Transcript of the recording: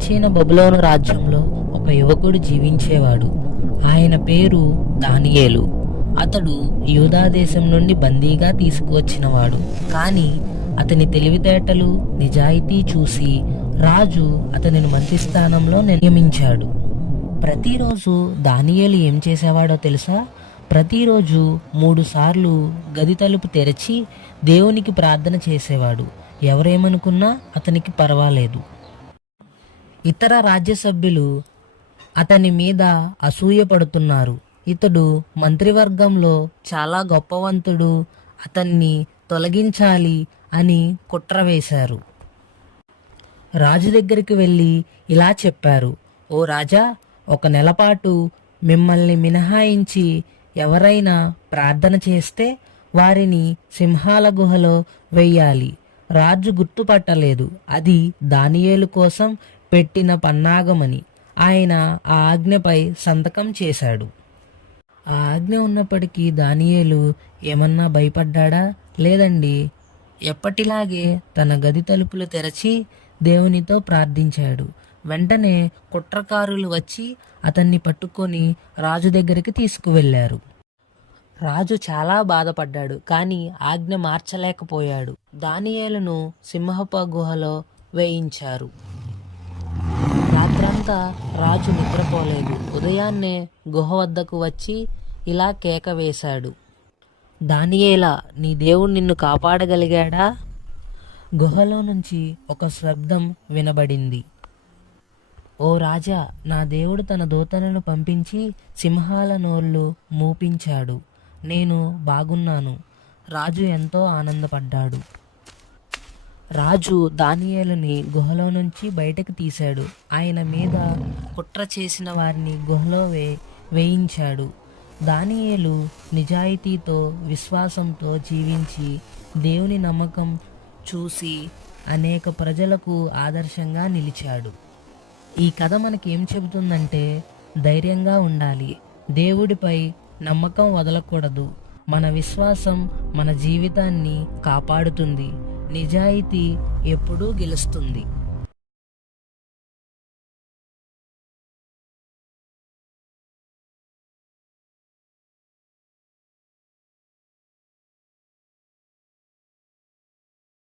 ప్రాచీన బబులోను రాజ్యంలో ఒక యువకుడు జీవించేవాడు. ఆయన పేరు దానియేలు. అతడు యూదా దేశం నుండి బందీగా తీసుకువచ్చినవాడు. కానీ అతని తెలివితేటలు, నిజాయితీ చూసి రాజు అతనిని మంత్రి స్థానంలో నియమించాడు. ప్రతిరోజు దానియేలు ఏం చేసేవాడో తెలుసా? ప్రతిరోజు 3 సార్లు గది తలుపు తెరిచి దేవునికి ప్రార్థన చేసేవాడు. ఎవరేమనుకున్నా అతనికి పర్వాలేదు. ఇతర రాజ్య సభ్యులు అతని మీద అసూయపడుతున్నారు. ఇతడు మంత్రివర్గంలో చాలా గొప్పవంతుడు, అతన్ని తొలగించాలి అని కుట్ర వేశారు. రాజు దగ్గరికి వెళ్ళి ఇలా చెప్పారు: ఓ రాజా, 1 నెల పాటు మిమ్మల్ని మినహాయించి ఎవరైనా ప్రార్థన చేస్తే వారిని సింహాల గుహలో వెయ్యాలి. రాజు గుర్తుపట్టలేదు అది దానియేలు కోసం పెట్టిన పన్నాగమని. ఆయన ఆ ఆజ్ఞపై సంతకం చేశాడు. ఆ ఆజ్ఞ ఉన్నప్పటికీ దానియేలు ఏమన్నా భయపడ్డాడా? లేదండి. ఎప్పటిలాగే తన గది తలుపులు తెరచి దేవునితో ప్రార్థించాడు. వెంటనే కుట్రకారులు వచ్చి అతన్ని పట్టుకొని రాజు దగ్గరికి తీసుకువెళ్ళారు. రాజు చాలా బాధపడ్డాడు, కానీ ఆజ్ఞ మార్చలేకపోయాడు. దానియేలును సింహపు గుహలో వేయించారు. రాత్రంతా రాజు నిద్రపోలేదు. ఉదయాన్నే గుహ వద్దకు వచ్చి ఇలా కేక వేశాడు: దానియేలా, నీ దేవుడు నిన్ను కాపాడగలిగాడా? గుహలో నుంచి ఒక శబ్దం వినబడింది: ఓ రాజా, నా దేవుడు తన దూతలను పంపించి సింహాల నోళ్ళు మూపించాడు. నేను బాగున్నాను. రాజు ఎంతో ఆనందపడ్డాడు. రాజు దానియేలుని గుహలో నుంచి బయటకు తీశాడు. ఆయన మీద కుట్ర చేసిన వారిని గుహలో వేయించాడు. దానియేలు నిజాయితీతో, విశ్వాసంతో జీవించి దేవుని నమ్మకం చూసి అనేక ప్రజలకు ఆదర్శంగా నిలిచాడు. ఈ కథ మనకేం చెబుతుందంటే, ధైర్యంగా ఉండాలి, దేవుడిపై నమ్మకం వదలకూడదు. మన విశ్వాసం మన జీవితాన్ని కాపాడుతుంది. నిజాయితీ ఎప్పుడూ గెలుస్తుంది.